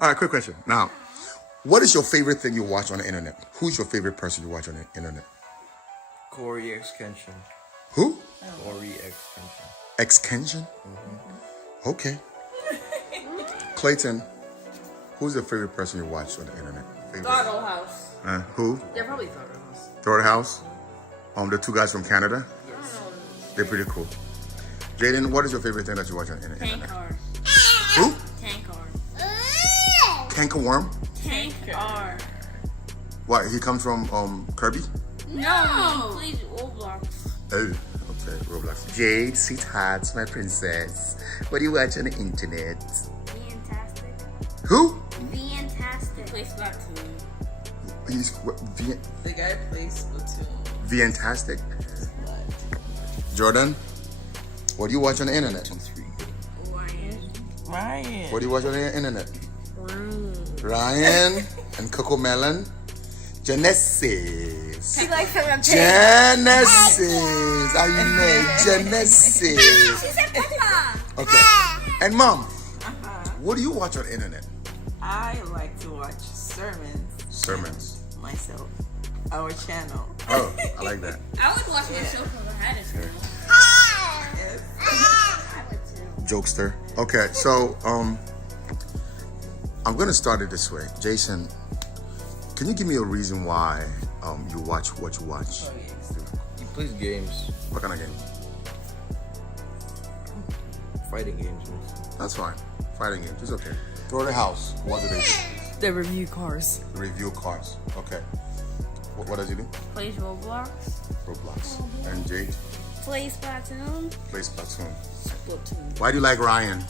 All right, quick question. Now, what is your favorite thing you watch on the internet? Who's your favorite person you watch on the internet? Corey Extension. Who? Corey Extension. Extension? Okay. Clayton, who's your favorite person you watch on the internet? Favorite? Throttle House. Who? They're probably Throttle House. Third House? The two guys from Canada? Yes. They're pretty cool. Jaden, what is your favorite thing that you watch on the Tank internet? R. Who? Tank R. Canker Worm? Tank R. What? He comes from Kirby? No. Please, Roblox. Oh, okay, Roblox. Jade, sweetheart, my princess. What do you watch on the internet? Fantastic. Who? Fantastic. Play Splatoon. He's The guy plays Splatoon. Fantastic. Jordan, what do you watch on the internet? Ryan. What do you watch on the internet? Ryan and Coco Melon. Genesis. She likes him. Genesis. Are you know Genesis? She said Papa. Okay. And Mom, what do you watch on the internet? I like to watch Sermons. myself. Our channel. Oh, I like that. I would watch myself if I had a channel. Yes. I would too. Jokester. Okay, so I'm gonna start it this way. Jason, can you give me a reason why you watch what you watch? He plays games. What kind of game? Fighting games. That's fine. Fighting games. It's okay. Throw the house. What do they do? They review cars. Review cars. Okay. What does he do? Plays Roblox. Roblox. And Jade Plays Splatoon. plays Platoon. Splatoon. Why do you like Ryan?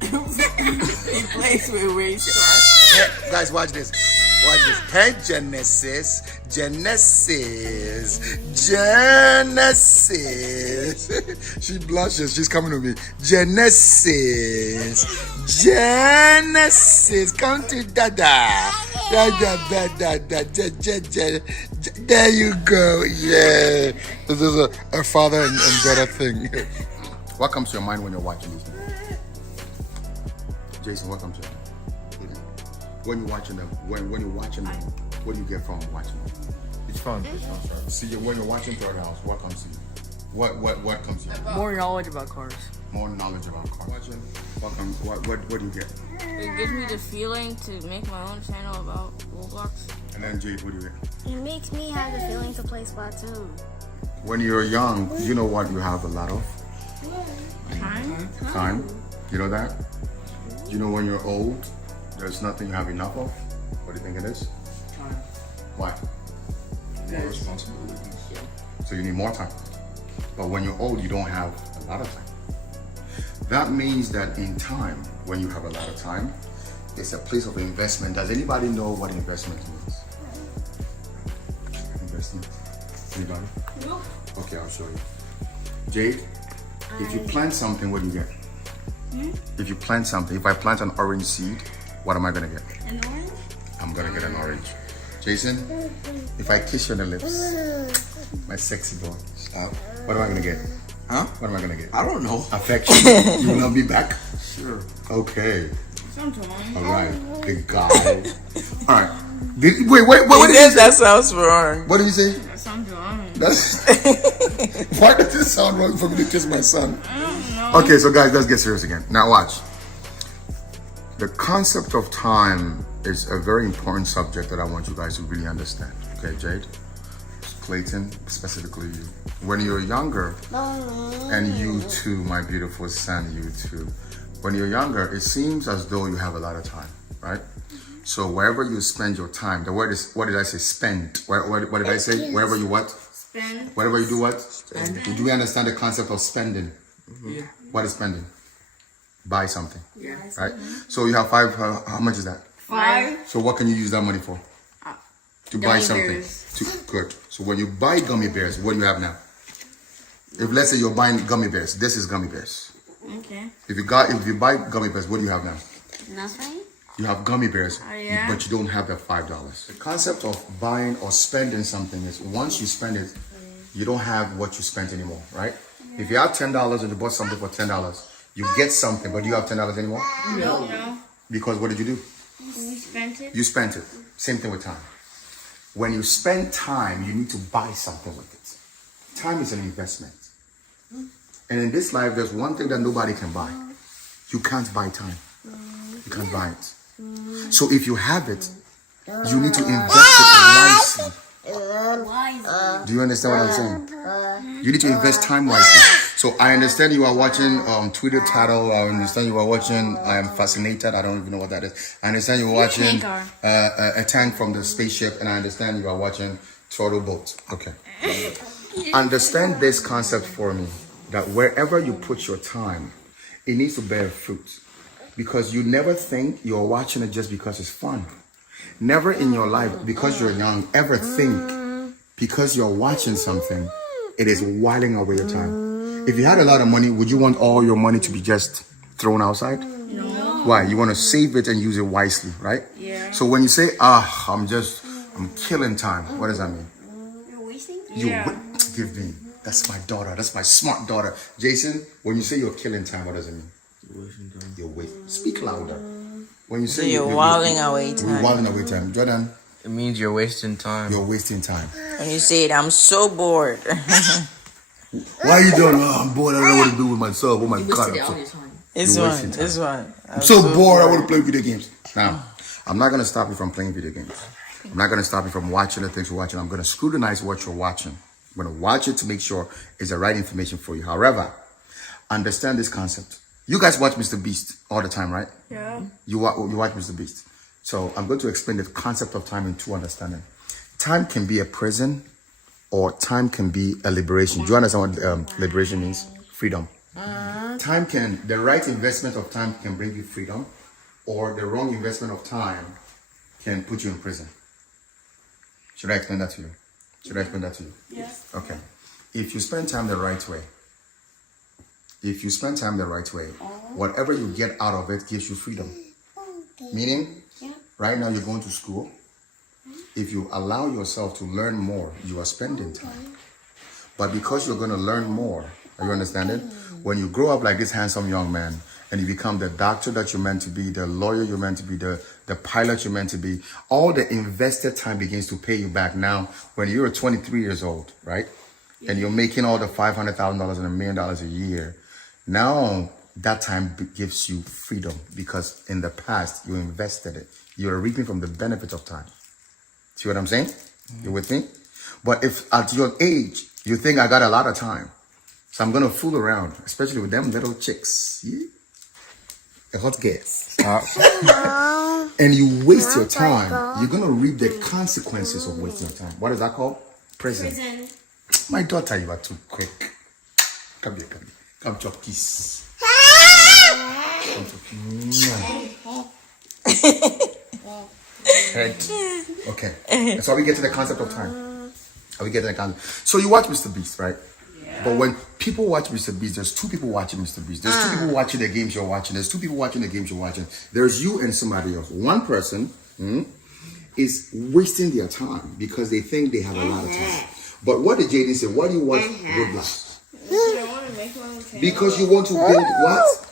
He plays with race cars. Hey, guys, watch this. Watch this. Hey, Genesis. Genesis. Genesis. She blushes. She's coming to me. Genesis. Genesis. Come to Dada. Dada, Dada, Dada. There you go. Yeah. This is a father and daughter thing. What comes to your mind when you're watching these movies? Jason, what comes to your mind? When you're watching them, when you're watching them, what do you get from watching them? It's fun. It's fun. Sorry. See, when you're watching Third House, what comes to you? What comes to you? More knowledge about cars. More knowledge about cars. What do you get? It gives me the feeling to make my own channel about Roblox. And then Jade, what do you get? It makes me have the feeling to play Splatoon. When you're young, you know what you have a lot of? Time. You know that? You know when you're old, there's nothing you have enough of? What do you think it is? Time. Why? More responsibilities. So you need more time. But when you're old, you don't have a lot of time. That means that in time, when you have a lot of time, it's a place of investment. Does anybody know what investment means? Investment? Anybody? Nope. Okay, I'll show you. Jade, if you plant something, what do you get? If you plant something, if I plant an orange seed, what am I gonna get? An orange? I'm gonna get an orange. Jason, if I kiss you on the lips, my sexy boy, what am I gonna get? Huh? What am I gonna get? I don't know. Affection. You will love me back? Sure. Okay. Sometimes. All right. Big guy. All right. Wait. What did you say? That sounds wrong. What did you say? Sometimes. That's why does it sound wrong for me to kiss my son? Okay, so guys, let's get serious again. Now watch. The concept of time is a very important subject that I want you guys to really understand. Okay, Jade? Clayton, specifically you. When you're younger, and you too, my beautiful son, you too. When you're younger, it seems as though you have a lot of time, right? So wherever you spend your time, the word is, what did I say? Spend. What did I say? Wherever you what? Spend. Whatever you do what? Do we understand the concept of spending? Yeah. What is spending? Buy something, Yeah. right? So you have five, how much is that? 5. So what can you use that money for? To buy Gummy something. bears. Good. So when you buy gummy bears, what do you have now? If let's say you're buying gummy bears, this is gummy bears. Okay. If you buy gummy bears, what do you have now? Nothing? You have gummy bears, yeah. but you don't have that $5. The concept of buying or spending something is once you spend it, you don't have what you spent anymore, right? If you have $10 and you bought something for $10, You get something, but do you have $10 anymore? No. Because what did you do? We spent it. You spent it. Same thing with time. When you spend time, you need to buy something with it. Time is an investment. And in this life, there's one thing that nobody can buy. You can't buy time. You can't buy it. So if you have it, you need to invest it wisely. Do you understand what I'm saying? You need to invest time wisely. So I understand you are watching Twitter title. I understand you are watching I Am Fascinated. I don't even know what that is. I understand you are watching a tank from the spaceship. And I understand you are watching Throttle Boat. Okay. Understand this concept for me. That wherever you put your time, it needs to bear fruit. Because you never think you're watching it just because it's fun. Never in your life, because you're young, ever think because you're watching something, it is whiling away your time. If you had a lot of money, would you want all your money to be just thrown outside? No. Why? You want to save it and use it wisely, right? Yeah. So when you say, I'm killing time, what does that mean? You're wasting? Give me. That's my daughter. That's my smart daughter. Jason, when you say you're killing time, what does it mean? You're wasting. Speak louder. When you say So you're whiling away time. You're whiling away time. Jordan, It means you're wasting time. you're wasting time. When you say it, I'm so bored. Why are you doing? I'm bored. I don't know what to do with myself. Oh my God. It's You're one. wasting time. It's one. I'm so bored. I want to play video games. Now, I'm not going to stop you from playing video games. I'm not going to stop you from watching the things you're watching. I'm going to scrutinize what you're watching. I'm going to watch it to make sure it's the right information for you. However, understand this concept. You guys watch Mr. Beast all the time, right? Yeah. You watch Mr. Beast. So I'm going to explain the concept of time in two understanding. Time can be a prison or time can be a liberation. Do you understand what liberation means? Freedom. The right investment of time can bring you freedom, or the wrong investment of time can put you in prison. Should I explain that to you? Yes. Okay. If you spend time the right way, whatever you get out of it gives you freedom. Meaning, right now you're going to school. If you allow yourself to learn more, you are spending time. But because you're going to learn more, are you understanding? When you grow up like this handsome young man and you become the doctor that you're meant to be, the lawyer you're meant to be, the pilot you're meant to be, all the invested time begins to pay you back. Now, when you're 23 years old, right? And you're making all the $500,000 and $1 million a year, now that time gives you freedom because in the past you invested it. You're reaping from the benefits of time. See what I'm saying? You with me? But if at your age you think I got a lot of time, so I'm gonna fool around, especially with them little chicks, the hot girls, and you waste your time, you're gonna reap the consequences of wasting your time. What is that called? Prison. My daughter, you are too quick. Come here. Come chop kiss. Okay. So we get to the concept of time. So you watch Mr. Beast, right? Yeah. But when people watch Mr. Beast, there's two people watching Mr. Beast. There's two people watching the games you're watching. There's two people watching the games you're watching. There's you and somebody else. One person is wasting their time because they think they have a lot of time. But what did Jaden say? Why do you watch Roblox? I want to make my own channel. Because you want to build what?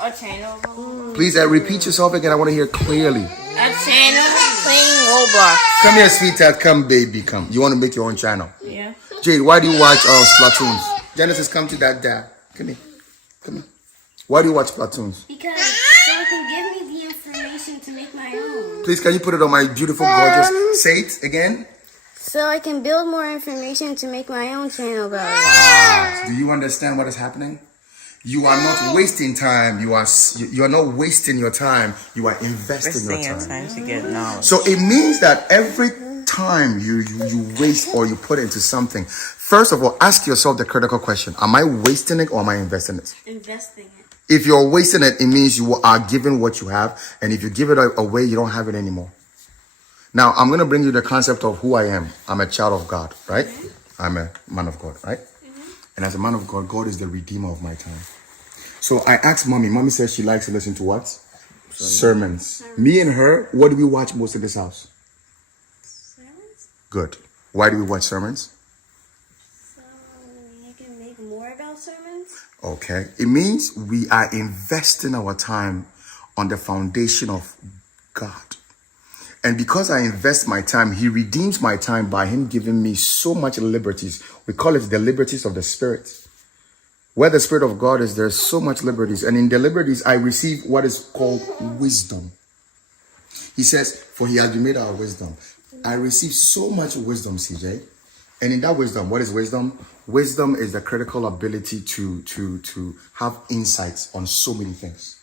A channel. Please repeat yourself again. I want to hear clearly. A channel playing Roblox. Come here, sweetheart. Come, baby. Come. You want to make your own channel? Yeah. Jade, why do you watch Splatoons? Genesis, come to that dad. Come here. Why do you watch Splatoons? Because so it can give me the information to make my own. Please, can you put it on my beautiful, gorgeous? Say it again. So I can build more information to make my own channel, guys. Do you understand what is happening? You are not wasting time. You are not wasting your time. You are investing your time. To get knowledge. So it means that every time you waste or you put into something, first of all, ask yourself the critical question: am I wasting it or am I investing it? Investing it. If you're wasting it, it means you are giving what you have, and if you give it away, you don't have it anymore. Now, I'm going to bring you the concept of who I am. I'm a child of God, right? I'm a man of God, right? And as a man of God, God is the redeemer of my time. So I asked mommy. Mommy says she likes to listen to what? Sermons. Me and her, what do we watch most in this house? Sermons? Good. Why do we watch sermons? So you can make more barbell sermons? Okay. It means we are investing our time on the foundation of God. And because I invest my time, he redeems my time by him giving me so much liberties. We call it the liberties of the Spirit. Where the Spirit of God is, there's so much liberties. And in the liberties, I receive what is called wisdom. He says, for he has been made our wisdom. I receive so much wisdom, CJ. And in that wisdom, what is wisdom? Wisdom is the critical ability to have insights on so many things.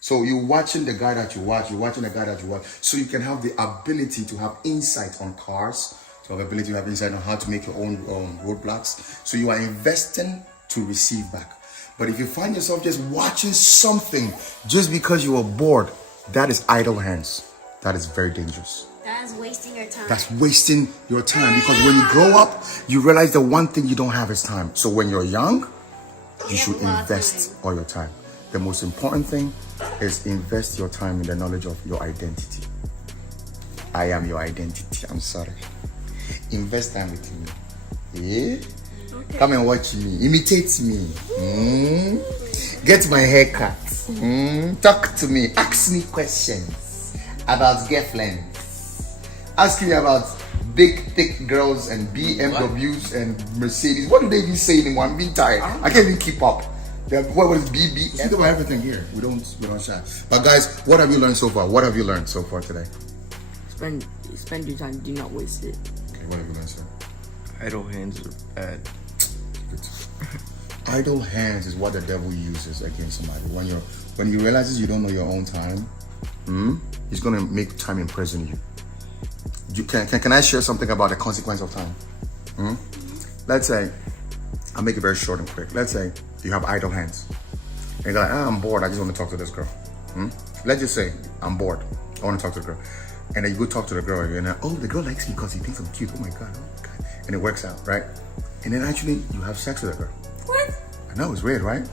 So you're watching the guy that you watch, so you can have the ability to have insight on cars, to have ability to have insight on how to make your own roadblocks. So you are investing to receive back. But if you find yourself just watching something just because you are bored, that is idle hands. That is very dangerous. That is wasting your time. That's wasting your time, because when you grow up, you realize the one thing you don't have is time. So when you're young, you should invest all your time. The most important thing is invest your time in the knowledge of your identity. I am your identity. I'm sorry. Invest time with me. Yeah? Okay. Come and watch me. Imitate me. Get my hair cut. Talk to me. Ask me questions about girlfriends. Ask me about big, thick girls and BMWs and Mercedes. What do they even say anymore? I'm being tired. I can't even keep up. What was BB? Speak about everything here. We don't shy. But guys, what have you learned so far? What have you learned so far today? Spend your time. Do not waste it. Okay, what have you learned, sir? Idle hands are bad. Idle hands is what the devil uses against somebody. When he realizes you don't know your own time, he's gonna make time imprison you. Can I share something about the consequence of time? Let's say, I'll make it very short and quick. Let's say you have idle hands. And you're like, I'm bored. I just want to talk to this girl. Let's just say I'm bored. I want to talk to the girl. And then you go talk to the girl. And then, oh, the girl likes me because he thinks I'm cute. Oh my God. And it works out, right? And then actually you have sex with the girl. What? I know, it's weird, right?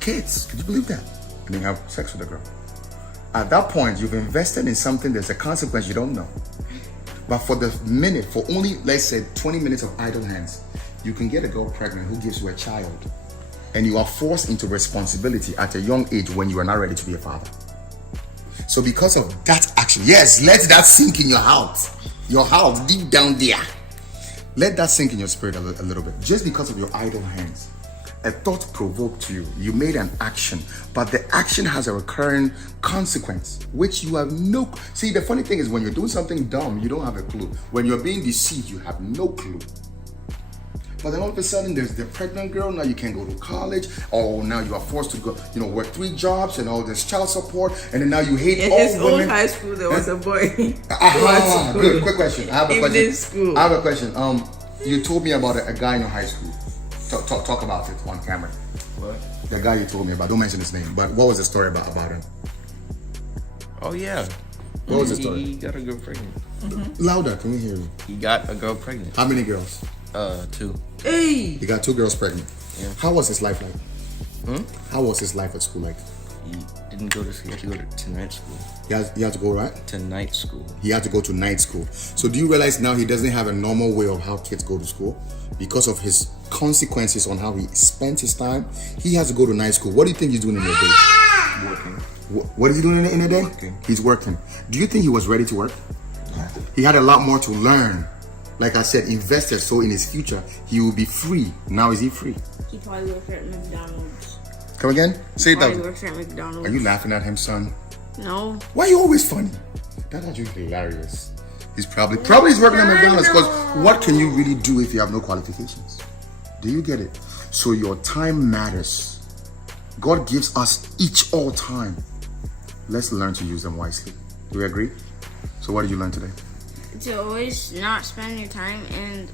Kids, could you believe that? And then you have sex with the girl. At that point, you've invested in something there's a consequence you don't know. But for the minute, for only, let's say, 20 minutes of idle hands, you can get a girl pregnant who gives you a child. And you are forced into responsibility at a young age when you are not ready to be a father. So because of that action, yes, let that sink in your heart. Your heart, deep down there. Let that sink in your spirit a little bit. Just because of your idle hands, a thought provoked you. You made an action, but the action has a recurring consequence, which you have no... See, the funny thing is when you're doing something dumb, you don't have a clue. When you're being deceived, you have no clue. But then all of a sudden, there's the pregnant girl. Now you can't go to college. Or now you are forced to go, work 3 jobs and all this child support. And then now you hate all his women. old high school, there was a boy. Good. Quick question. I have a question. Evening school. I have a question. You told me about a guy in your high school. Talk about it on camera. What? The guy you told me about. Don't mention his name. But what was the story about him? Oh yeah. What was the story? He got a girl pregnant. Louder. Can we hear you? He got a girl pregnant. How many girls? 2. Hey! He got 2 girls pregnant. Yeah. How was his life like? How was his life at school like? He didn't go to school. He had to go to night school. He had to go, right? To night school. He had to go to night school. So do you realize now he doesn't have a normal way of how kids go to school? Because of his consequences on how he spent his time, he has to go to night school. What do you think he's doing in the day? Working. What is he doing in the day? Working. He's working. Do you think he was ready to work? He had a lot more to learn. Like I said, invested, so in his future, he will be free. Now is he free? He probably works at McDonald's. Come again? Say Probably that. works at McDonald's. Are you laughing at him, son? No. Why are you always funny? That's actually hilarious. He's probably he's working at McDonald's, because what can you really do if you have no qualifications? Do you get it? So your time matters. God gives us each all time. Let's learn to use them wisely. Do we agree? So what did you learn today? To always not spend your time and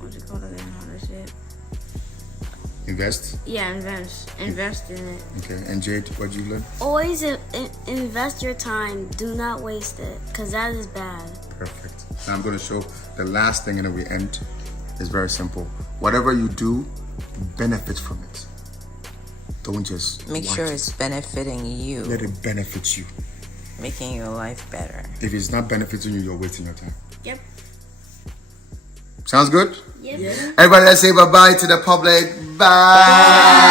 what's it called again? How to say it? Invest? Yeah, invest in it. Okay, and Jade, what did you learn? Always invest your time. Do not waste it, because that is bad. Perfect. Now I'm going to show the last thing and then we end. It's very simple. Whatever you do, benefit from it. Don't just Make watch sure it. it's benefiting you, Let it benefit you. making your life better. If it's not benefiting you, you're wasting your time. Yep. Sounds good? Yep. Everybody, let's say bye-bye to the public. Bye.